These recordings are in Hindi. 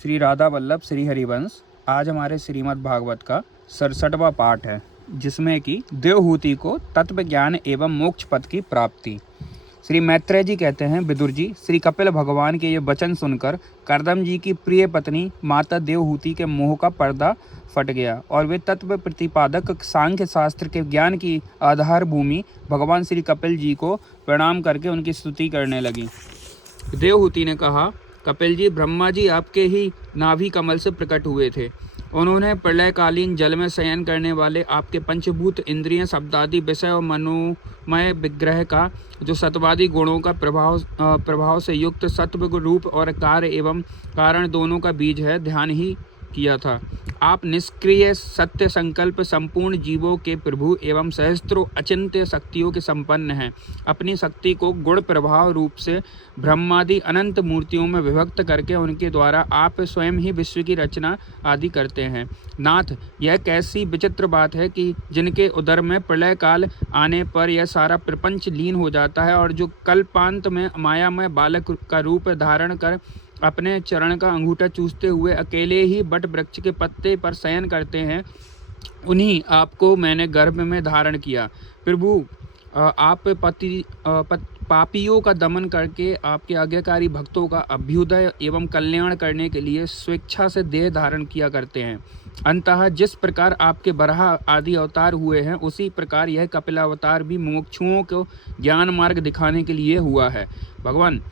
श्री राधा वल्लभ श्री हरिवंश। आज हमारे श्रीमद् भागवत का 67वां पाठ है, जिसमें कि देवहूति को तत्व ज्ञान एवं मोक्ष पद की प्राप्ति। श्री मैत्रेय जी कहते हैं, विदुर जी, श्री कपिल भगवान के ये वचन सुनकर कर्दम जी की प्रिय पत्नी माता देवहूति के मोह का पर्दा फट गया और वे तत्व प्रतिपादक सांख्य शास्त्र के ज्ञान की आधार भूमि भगवान श्री कपिल जी को प्रणाम करके उनकी स्तुति करने लगी। देवहूति ने कहा, कपिल जी, ब्रह्मा जी आपके ही नाभि कमल से प्रकट हुए थे। उन्होंने प्रलयकालीन जल में शयन करने वाले आपके पंचभूत इंद्रिय शब्दादि विषय और मनोमय विग्रह का, जो सत्वादि गुणों का प्रभाव से युक्त सत्व रूप और कार्य एवं कारण दोनों का बीज है, ध्यान ही किया था। आप निष्क्रिय सत्य संकल्प संपूर्ण जीवों के प्रभु एवं सहस्त्रों अचिंत्य शक्तियों के संपन्न हैं। अपनी शक्ति को गुण प्रभाव रूप से ब्रह्मादि अनंत मूर्तियों में विभक्त करके उनके द्वारा आप स्वयं ही विश्व की रचना आदि करते हैं। नाथ, यह कैसी विचित्र बात है कि जिनके उदर में प्रलय काल आने पर यह सारा प्रपंच लीन हो जाता है और जो कल्पांत में मायामय बालक का रूप धारण कर अपने चरण का अंगूठा चूसते हुए अकेले ही बट वृक्ष के पत्ते पर शयन करते हैं, उन्हीं आपको मैंने गर्भ में धारण किया। प्रभु, आप पापियों का दमन करके आपके आज्ञाकारी भक्तों का अभ्युदय एवं कल्याण करने के लिए स्वेच्छा से देह धारण किया करते हैं। अंततः जिस प्रकार आपके बराह आदि अवतार हुए हैं, उसी प्रकार यह कपिलावतार भी मुमुक्षुओं को ज्ञान मार्ग दिखाने के लिए हुआ है। भगवान,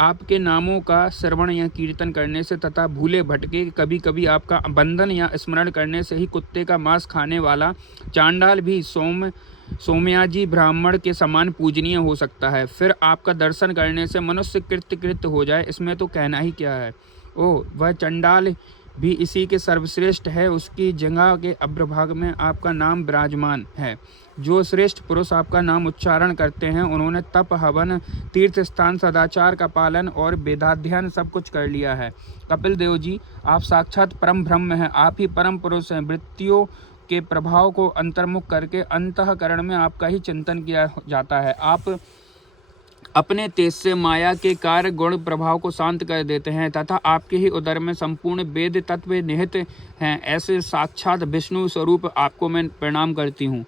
आपके नामों का श्रवण या कीर्तन करने से तथा भूले भटके कभी कभी आपका बंधन या स्मरण करने से ही कुत्ते का मांस खाने वाला चांडाल भी सोमयाजी ब्राह्मण के समान पूजनीय हो सकता है। फिर आपका दर्शन करने से मनुष्य कृत्य हो जाए, इसमें तो कहना ही क्या है। ओह, वह चंडाल भी इसी के सर्वश्रेष्ठ है। उसकी जगह के अग्रभाग में आपका नाम विराजमान है। जो श्रेष्ठ पुरुष आपका नाम उच्चारण करते हैं, उन्होंने तप, हवन, तीर्थ स्थान, सदाचार का पालन और वेदाध्ययन सब कुछ कर लिया है। कपिल देव जी, आप साक्षात परम ब्रह्म हैं। आप ही परम पुरुष हैं। वृत्तियों के प्रभाव को अंतर्मुख करके अंतःकरण में आपका ही चिंतन किया जाता है। आप अपने तेज से माया के कार्य गुण प्रभाव को शांत कर देते हैं तथा आपके ही उदर में संपूर्ण वेद तत्व निहित हैं। ऐसे साक्षात विष्णु स्वरूप आपको मैं प्रणाम करती हूँ।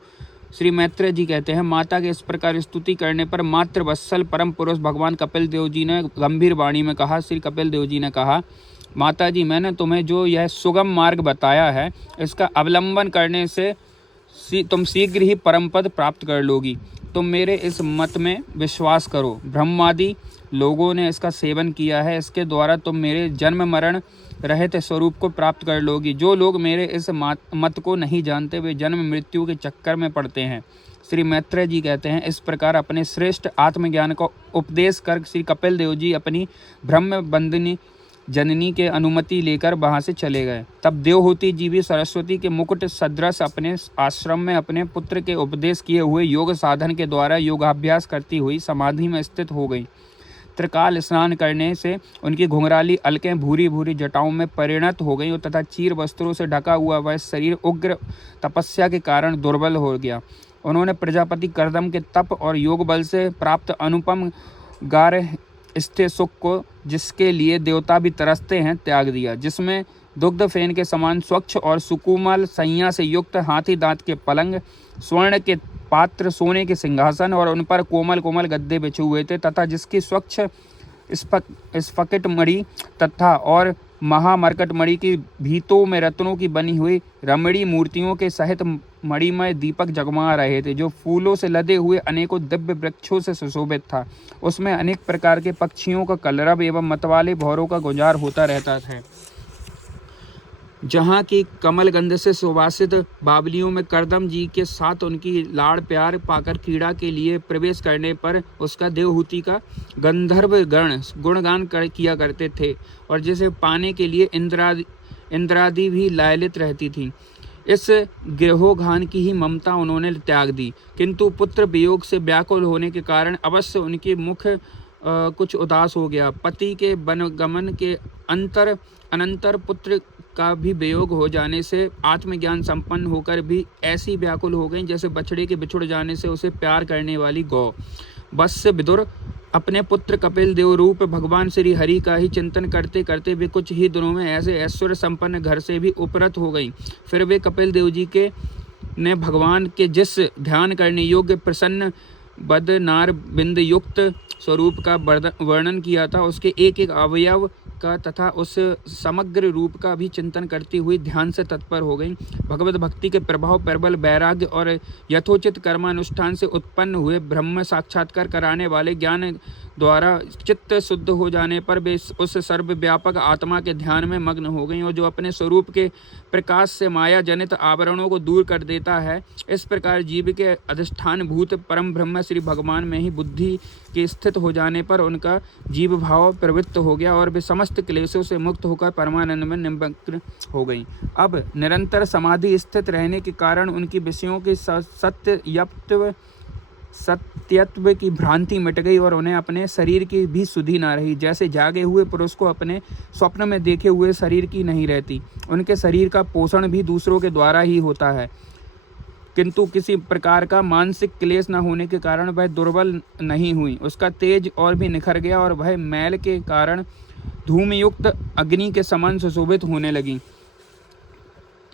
श्री मैत्रेय जी कहते हैं, माता के इस प्रकार स्तुति करने पर मातृ वत्सल परम पुरुष भगवान कपिल देव जी ने गंभीर वाणी में कहा। श्री कपिल देव जी ने कहा, माता जी, मैंने तुम्हें जो यह सुगम मार्ग बताया है, इसका अवलंबन करने से तुम शीघ्र ही परम पद प्राप्त कर लोगी। तुम मेरे इस मत में विश्वास करो। ब्रह्मादि लोगों ने इसका सेवन किया है। इसके द्वारा तुम मेरे जन्म मरण रहित स्वरूप को प्राप्त कर लोगी। जो लोग मेरे इस मत को नहीं जानते, वे जन्म मृत्यु के चक्कर में पड़ते हैं। श्री मैत्रेय जी कहते हैं, इस प्रकार अपने श्रेष्ठ आत्मज्ञान का उपदेश कर श्री कपिल देव जी अपनी ब्रह्म बंदिनी जननी के अनुमति लेकर वहां से चले गए। तब देवहूति जी भी सरस्वती के मुकुट सदृश अपने आश्रम में अपने पुत्र के उपदेश किए हुए योग साधन के द्वारा योगाभ्यास करती हुई समाधि में स्थित हो गई। त्रिकाल स्नान करने से उनकी घुंघराली अलकें भूरी भूरी जटाओं में परिणत हो गई तथा चीर वस्त्रों से ढका हुआ वह शरीर उग्र तपस्या के कारण दुर्बल हो गया। उन्होंने प्रजापति कर्दम के तप और योग बल से प्राप्त अनुपम गार्ह स्थिर सुख को, जिसके लिए देवता भी तरसते हैं, त्याग दिया। जिसमें दुग्ध फेन के समान स्वच्छ और सुकुमाल सैया से युक्त हाथी दांत के पलंग, स्वर्ण के पात्र, सोने के सिंहासन और उन पर कोमल कोमल गद्दे बिछे हुए थे तथा जिसकी स्वच्छ स्फटिक मणि तथा और महामरकट मणि की भीतों में रत्नों की बनी हुई रमणी मूर्तियों के सहित मणिमय दीपक जगमगा रहे थे, जो फूलों से लदे हुए अनेकों दिव्य वृक्षों से सुशोभित था। उसमें अनेक प्रकार के पक्षियों का कलरव एवं मतवाले भौरों का गुंजार होता रहता था। जहाँ की कमल गंध से सुवासित बावलियों में कर्दम जी के साथ उनकी लाड़ प्यार पाकर कीड़ा के लिए प्रवेश करने पर उसका देवहूति का गंधर्व गण गुणगान किया करते थे और जिसे पाने के लिए इंद्रादि भी लालित रहती थी। इस गिरोहघान की ही ममता उन्होंने त्याग दी, किंतु पुत्र वियोग से व्याकुल होने के कारण अवश्य उनके मुख कुछ उदास हो गया। पति के वनगमन के अनंतर पुत्र का भी वियोग हो जाने से आत्मज्ञान संपन्न होकर भी ऐसी व्याकुल हो गई जैसे बछड़े के बिछुड़ जाने से उसे प्यार करने वाली गौ। वत्स विदुर अपने पुत्र कपिल देव रूप भगवान श्री हरि का ही चिंतन करते करते वे कुछ ही दिनों में ऐसे ऐश्वर्य संपन्न घर से भी उपरत हो गई। फिर वे कपिल देव जी के ने भगवान के जिस ध्यान करने योग्य प्रसन्न बदनार बिंद युक्त स्वरूप का वर्णन किया था, उसके एक एक अवयव का तथा उस समग्र रूप का भी चिंतन करती हुई ध्यान से तत्पर हो गई। भगवत भक्ति के प्रभाव, प्रबल वैराग्य और यथोचित कर्मानुष्ठान से उत्पन्न हुए ब्रह्म साक्षात्कार कराने वाले ज्ञान द्वारा चित्त शुद्ध हो जाने पर वे उस सर्वव्यापक आत्मा के ध्यान में मग्न हो गई, और जो अपने स्वरूप के प्रकाश से माया जनित आवरणों को दूर कर देता है। इस प्रकार जीव के अधिष्ठान भूत परम ब्रह्म श्री भगवान में ही बुद्धि के स्थित हो जाने पर उनका जीव भाव प्रवृत्त हो गया और वे समस्त क्लेशों से मुक्त होकर परमानंद में निमग्न हो गई। अब निरंतर समाधि स्थित रहने के कारण उनकी विषयों के सत्यत्व की भ्रांति मिट गई और उन्हें अपने शरीर की भी सुधि ना रही। जैसे जागे हुए पुरुष को अपने स्वप्न में देखे हुए शरीर की नहीं रहती। उनके शरीर का पोषण भी दूसरों के द्वारा ही होता है, किंतु किसी प्रकार का मानसिक क्लेश न होने के कारण वह दुर्बल नहीं हुई। उसका तेज और भी निखर गया और वह मैल के कारण धूमयुक्त अग्नि के समान सुशोभित होने लगी।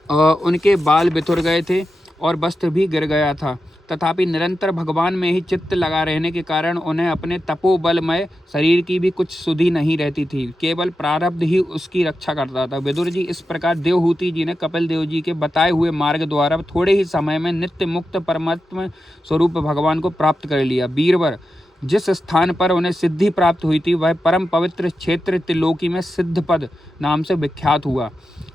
उनके बाल बिथुर गए थे और वस्त्र भी गिर गया था, तथापि निरंतर भगवान में ही चित्त लगा रहने के कारण उन्हें अपने तपोबलमय शरीर की भी कुछ सुधि नहीं रहती थी। केवल प्रारब्ध ही उसकी रक्षा करता था। विदुर जी, इस प्रकार देवहूति जी ने कपिल देव जी के बताए हुए मार्ग द्वारा थोड़े ही समय में नित्य मुक्त परमात्म स्वरूप भगवान को प्राप्त कर लिया। बीरवर, जिस स्थान पर उन्हें सिद्धि प्राप्त हुई थी वह परम पवित्र क्षेत्र त्रिलोकी में सिद्धपद नाम से विख्यात हुआ।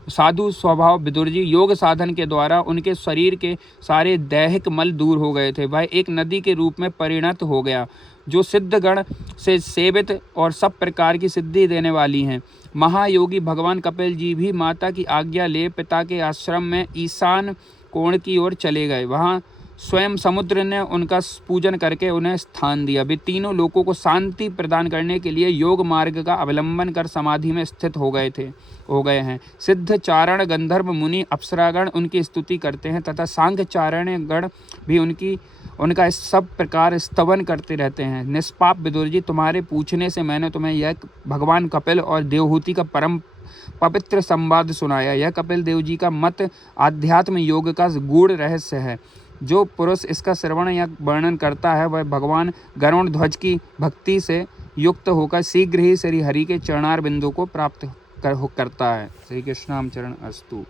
साधु स्वभाव विदुर जी योग साधन के द्वारा उनके शरीर के सारे दैहिक मल दूर हो गए थे। वह एक नदी के रूप में परिणत हो गया जो सिद्धगण से सेवित और सब प्रकार की सिद्धि देने वाली हैं। महायोगी भगवान कपिल जी भी माता की आज्ञा ले पिता के आश्रम में ईशान कोण की ओर चले गए। वहाँ स्वयं समुद्र ने उनका पूजन करके उन्हें स्थान दिया। वे तीनों लोगों को शांति प्रदान करने के लिए योग मार्ग का अवलंबन कर समाधि में स्थित हो गए हैं। सिद्ध चारण गंधर्व मुनि अप्सरागण उनकी स्तुति करते हैं तथा सांख्य चारण गण भी उनका सब प्रकार स्तवन करते रहते हैं। निष्पाप विदुर जी, तुम्हारे पूछने से मैंने तुम्हें यह भगवान कपिल और देवहूति का परम पवित्र संवाद सुनाया। यह कपिल देव जी का मत आध्यात्म योग का गूढ़ रहस्य है। जो पुरुष इसका श्रवण या वर्णन करता है वह भगवान गरुण ध्वज की भक्ति से युक्त होकर शीघ्र ही श्री हरि के चरणार बिंदु को प्राप्त करता है। श्री कृष्णाम चरण अस्तु।